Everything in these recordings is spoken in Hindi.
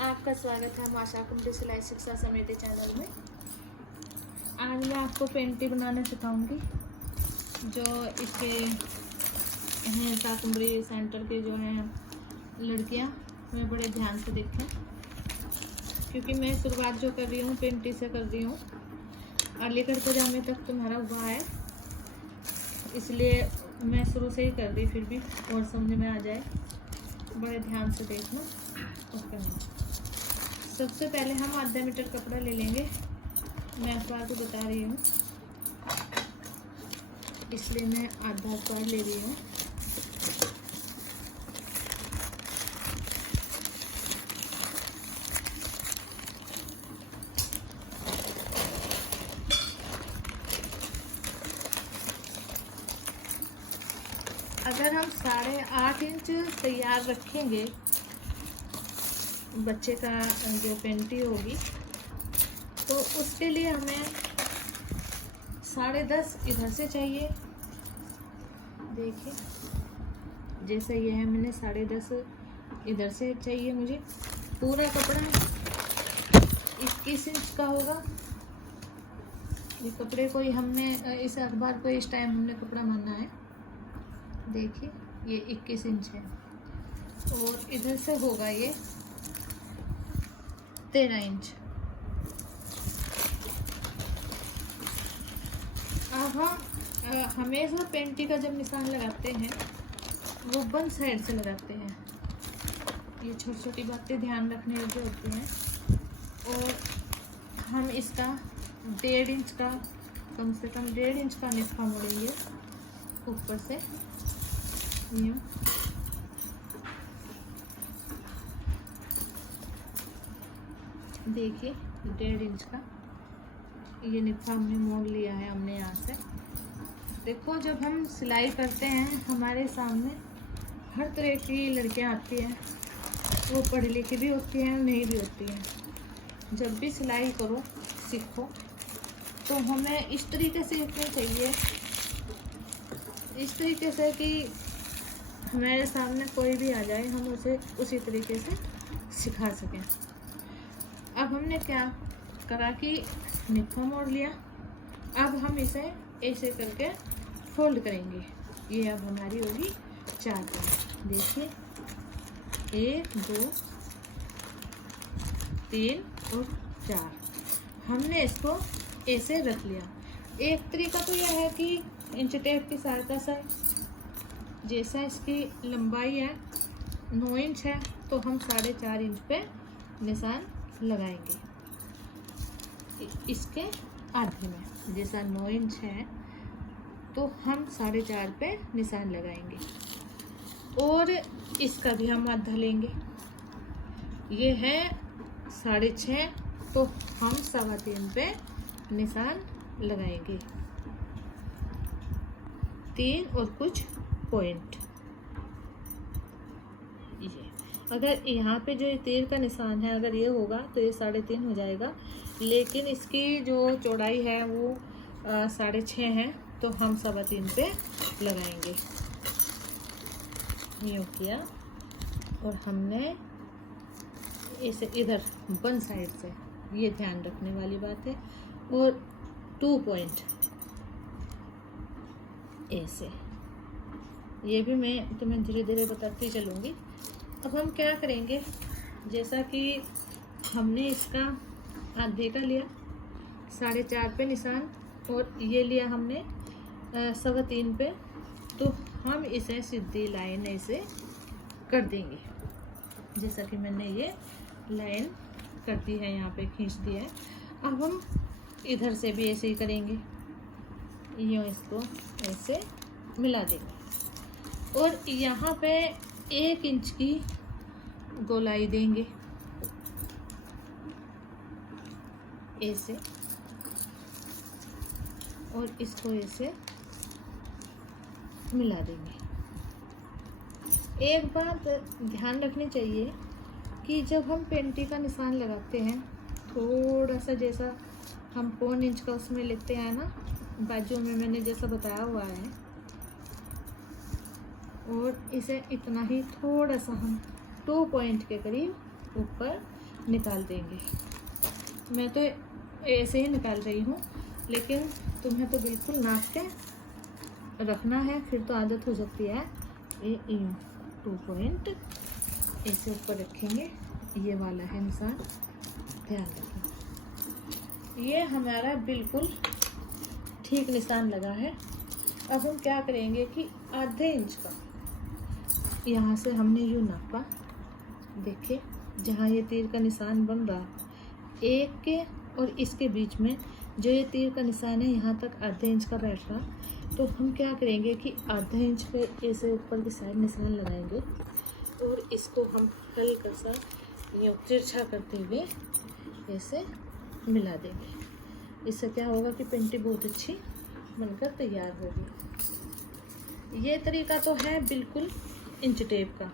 आपका स्वागत है आशा कुंडली सिलाई शिक्षा समिति चैनल में। आज मैं आपको पेंटी बनाना सिखाऊंगी। जो इसके हैं शाकुंभरी सेंटर के जो हैं लड़कियां, वे बड़े ध्यान से देखें, क्योंकि मैं शुरुआत जो कर रही हूँ पेंटी से कर रही हूँ। अलीगढ़ पजामे तक तुम्हारा हुआ है, इसलिए मैं शुरू से ही कर रही, फिर भी और समझ में आ जाए। बड़े ध्यान से देखना और करना। सबसे पहले हम आधा मीटर कपड़ा ले लेंगे। मैं अखबार को बता रही हूँ, इसलिए मैं आधा अखबार ले रही हूँ। अगर हम 8.5 इंच तैयार रखेंगे बच्चे का जो पेंटी होगी, तो उसके लिए हमें 10.5 इधर से चाहिए। देखिए जैसे ये है, मैंने 10.5 इधर से चाहिए मुझे। पूरा कपड़ा 21 इंच का होगा। ये कपड़े को ही हमने इस अखबार को इस टाइम हमने कपड़ा माना है। देखिए ये 21 इंच है और इधर से होगा ये 13 इंच। अब हम हमेशा पेंटी का जब निशान लगाते हैं वो वन साइड से लगाते हैं। ये छोटी छोटी बातें ध्यान रखने योग्य होती हैं। और हम इसका 1.5 इंच का, कम से कम 1.5 इंच का निफा मोड़ेंगे ऊपर से। यूँ देखिए 1.5 इंच का ये निफा हमने मोड़ लिया है हमने यहाँ से। देखो जब हम सिलाई करते हैं हमारे सामने हर तरह की लड़कियाँ आती हैं, वो पढ़ी लिखी भी होती हैं नहीं भी होती हैं। जब भी सिलाई करो सीखो तो हमें इस तरीके से सीखना चाहिए, इस तरीके से कि हमारे सामने कोई भी आ जाए हम उसे उसी तरीके से सिखा सकें। अब हमने क्या करा कि निफा मोड़ लिया। अब हम इसे ऐसे करके फोल्ड करेंगे। ये अब हमारी होगी 4 पैर। देखिए 1 2 3 और 4 हमने इसको ऐसे रख लिया। एक तरीका तो यह है कि इंच टेप की सहायता से, जैसा इसकी लंबाई है 9 इंच है तो हम 4.5 इंच पे निशान लगाएंगे। इसके आधे में जैसा 9 इंच है तो हम 4.5 पे निशान लगाएंगे। और इसका भी हम आधा लेंगे। ये है 6.5 तो हम 3.25 पे निशान लगाएंगे। 3 और कुछ पॉइंट। ये अगर यहाँ पे जो तीर का निशान है अगर ये होगा तो ये 3.5 हो जाएगा, लेकिन इसकी जो चौड़ाई है वो 6.5 है तो हम 3.25 पे लगाएंगे। यूँ किया और हमने इसे इधर वन साइड से, ये ध्यान रखने वाली बात है। और 2 पॉइंट ऐसे, ये भी मैं तुम्हें धीरे धीरे बताती चलूँगी। अब हम क्या करेंगे, जैसा कि हमने इसका आधे का लिया 4.5 पे निशान और ये लिया हमने 3.25 पे, तो हम इसे सीधी लाइन ऐसे कर देंगे। जैसा कि मैंने ये लाइन कर दी है, यहाँ पे खींच दिया है। अब हम इधर से भी ऐसे ही करेंगे, यूँ इसको ऐसे मिला देंगे और यहाँ पे 1 इंच की गोलाई देंगे ऐसे, और इसको ऐसे मिला देंगे। एक बात ध्यान रखनी चाहिए कि जब हम पेंटी का निशान लगाते हैं थोड़ा सा, जैसा हम 1 इंच का उसमें लेते हैं ना बाजू में, मैंने जैसा बताया हुआ है, और इसे इतना ही थोड़ा सा हम 2 पॉइंट के करीब ऊपर निकाल देंगे। मैं तो ऐसे ही निकाल रही हूँ, लेकिन तुम्हें तो बिल्कुल नाप के रखना है, फिर तो आदत हो सकती है। ये 2 पॉइंट ऐसे ऊपर रखेंगे, ये वाला है निशान, ध्यान रखना। ये हमारा बिल्कुल ठीक निशान लगा है। अब हम क्या करेंगे कि आधे इंच का यहाँ से हमने यूँ नापा, देखिए जहाँ ये तीर का निशान बन रहा, एक के और इसके बीच में जो ये तीर का निशान है यहाँ तक आधे इंच का बैठ रहा। तो हम क्या करेंगे कि आधे इंच पे ऐसे ऊपर की साइड निशान लगाएंगे और इसको हम हल्का सा यूँ तिरछा करते हुए ऐसे मिला देंगे। इससे क्या होगा कि पेंटी बहुत अच्छी बनकर तैयार होगी। ये तरीका तो है बिल्कुल इंच टेप का,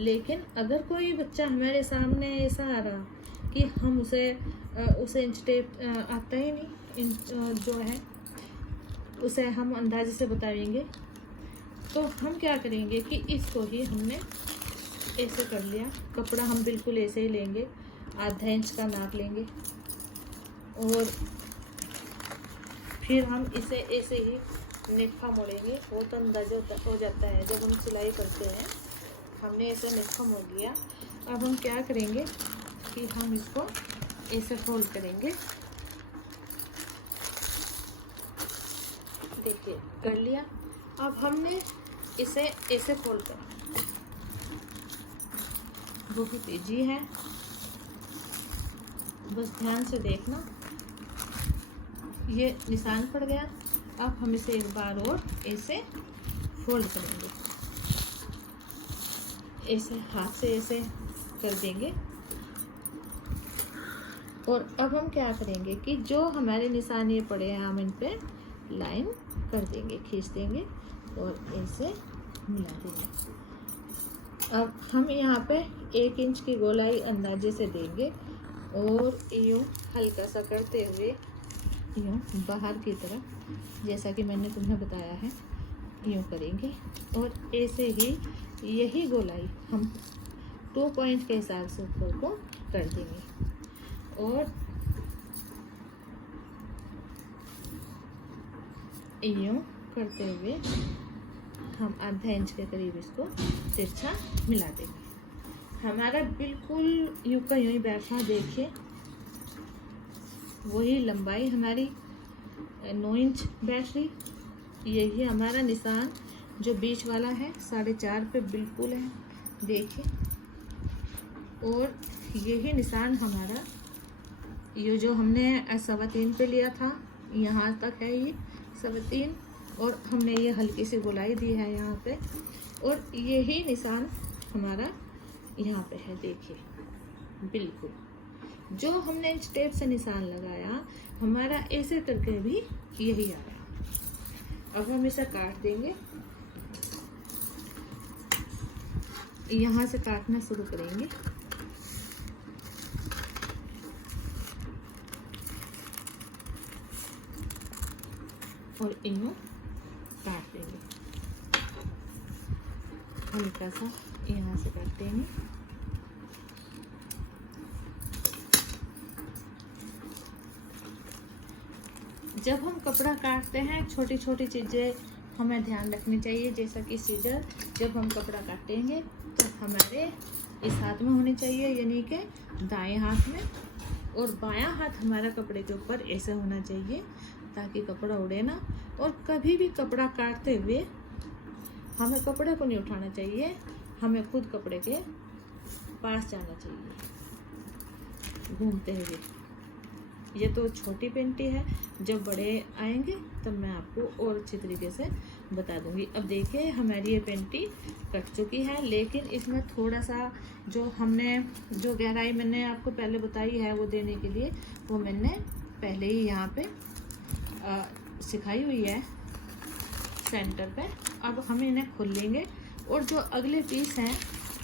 लेकिन अगर कोई बच्चा हमारे सामने ऐसा आ रहा कि हम उसे इंच टेप आता ही नहीं, जो है उसे हम अंदाजे से बताएंगे, तो हम क्या करेंगे कि इसको ही हमने ऐसे कर लिया। कपड़ा हम बिल्कुल ऐसे ही लेंगे, आधा इंच का नाप लेंगे और फिर हम इसे ऐसे ही नेफा मोड़ेंगे। वो तो अंदाजा हो जाता है जब हम सिलाई करते हैं। हमने ऐसे नेफा मोड़ लिया। अब हम क्या करेंगे कि हम इसको ऐसे फोल्ड करेंगे। देखिए कर लिया। अब हमने इसे ऐसे फोल्ड करना, बहुत ईजी है, बस ध्यान से देखना। ये निशान पड़ गया। अब हम इसे एक बार और ऐसे फोल्ड करेंगे, ऐसे हाथ से ऐसे कर देंगे। और अब हम क्या करेंगे कि जो हमारे निशान ये पड़े हैं हम इन पे लाइन कर देंगे, खींच देंगे और ऐसे मिला देंगे। अब हम यहाँ पे 1 इंच की गोलाई अंदाजे से देंगे और यूँ हल्का सा करते हुए यूँ बाहर की तरफ, जैसा कि मैंने तुम्हें बताया है, यूँ करेंगे और ऐसे ही यही गोलाई हम 2 पॉइंट के हिसाब से ऊपर को कर देंगे और यूँ करते हुए हम आधा इंच के करीब इसको तिरछा मिला देंगे। हमारा बिल्कुल यूँ का यूँ ही बैठना, देखिए वही लंबाई हमारी 9 इंच बैठ रही। यही हमारा निशान जो बीच वाला है 4.5 पे बिल्कुल है, देखिए। और यही निशान हमारा ये जो हमने 3.25 पे लिया था, यहाँ तक है ये 3.25 और हमने ये हल्की सी गोलाई दी है यहाँ पे, और यही निशान हमारा यहाँ पे है, देखिए बिल्कुल। जो हमने इंच टेप से निशान लगाया हमारा ऐसे करके भी यही आ रहा। अब हम इसे काट देंगे, यहाँ से काटना शुरू करेंगे। और इनको काट देंगे, हल्का सा यहाँ से काट देंगे। जब हम कपड़ा काटते हैं छोटी छोटी चीज़ें हमें ध्यान रखनी चाहिए, जैसा कि सीजर जब हम कपड़ा काटेंगे तो हमारे इस हाथ में होनी चाहिए, यानी कि दाएं हाथ में, और बायां हाथ हमारा कपड़े के ऊपर ऐसे होना चाहिए ताकि कपड़ा उड़े ना। और कभी भी कपड़ा काटते हुए हमें कपड़े को नहीं उठाना चाहिए, हमें खुद कपड़े के पास जाना चाहिए घूमते हुए। ये तो छोटी पेंटी है, जब बड़े आएंगे तब मैं आपको और अच्छी तरीके से बता दूंगी। अब देखिए हमारी ये पेंटी कट चुकी है, लेकिन इसमें थोड़ा सा जो गहराई मैंने आपको पहले बताई है वो देने के लिए, वो मैंने पहले ही यहाँ पे सिखाई हुई है सेंटर पे। अब हम इन्हें खोल लेंगे और जो अगले पीस हैं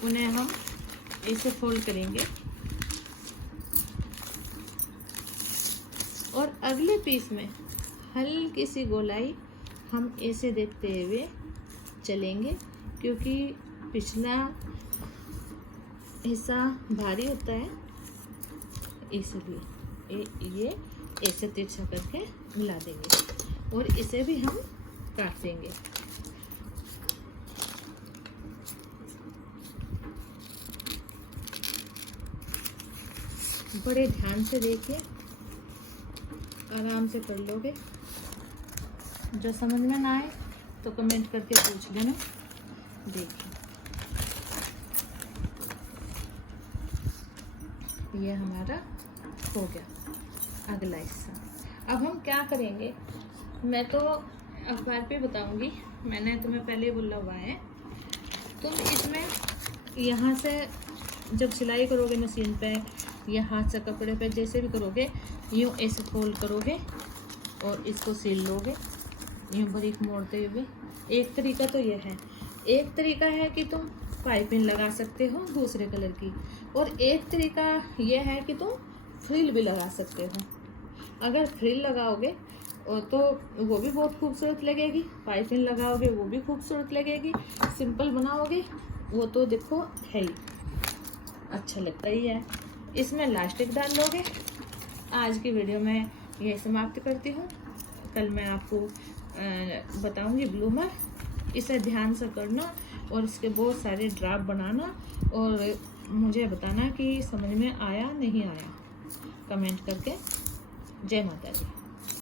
उन्हें हम ऐसे फोल्ड करेंगे और अगले पीस में हल्की सी गोलाई हम ऐसे देखते हुए चलेंगे, क्योंकि पिछला हिस्सा भारी होता है इसलिए ये ऐसे तिरछा करके मिला देंगे और इसे भी हम काट देंगे। बड़े ध्यान से देखिए, आराम से कर लोगे। जो समझ में ना आए तो कमेंट करके पूछ लेना। देखिए ये हमारा हो गया अगला हिस्सा। अब हम क्या करेंगे, मैं तो अखबार पे बताऊंगी, मैंने तुम्हें पहले बोला हुआ है। तुम इसमें यहाँ से जब सिलाई करोगे मशीन पे या हाथ से कपड़े पे जैसे भी करोगे, यूँ ऐसे फोल्ड करोगे और इसको सिल लोगे यूँ बारीक मोड़ते हुए। एक तरीका तो ये है। एक तरीका है कि तुम पाइपिंग लगा सकते हो दूसरे कलर की, और एक तरीका ये है कि तुम फ्रिल भी लगा सकते हो। अगर फ्रिल लगाओगे तो वो भी बहुत खूबसूरत लगेगी, पाइपिंग लगाओगे वो भी खूबसूरत लगेगी, सिंपल बनाओगे वो तो देखो है ही अच्छा लगता ही है। इसमें इलास्टिक डाल लोगे। आज की वीडियो में यही समाप्त करती हूँ। कल मैं आपको बताऊंगी ब्लूमर। इसे ध्यान से करना और इसके बहुत सारे ड्राफ्ट बनाना और मुझे बताना कि समझ में आया नहीं आया, कमेंट करके। जय माता दी।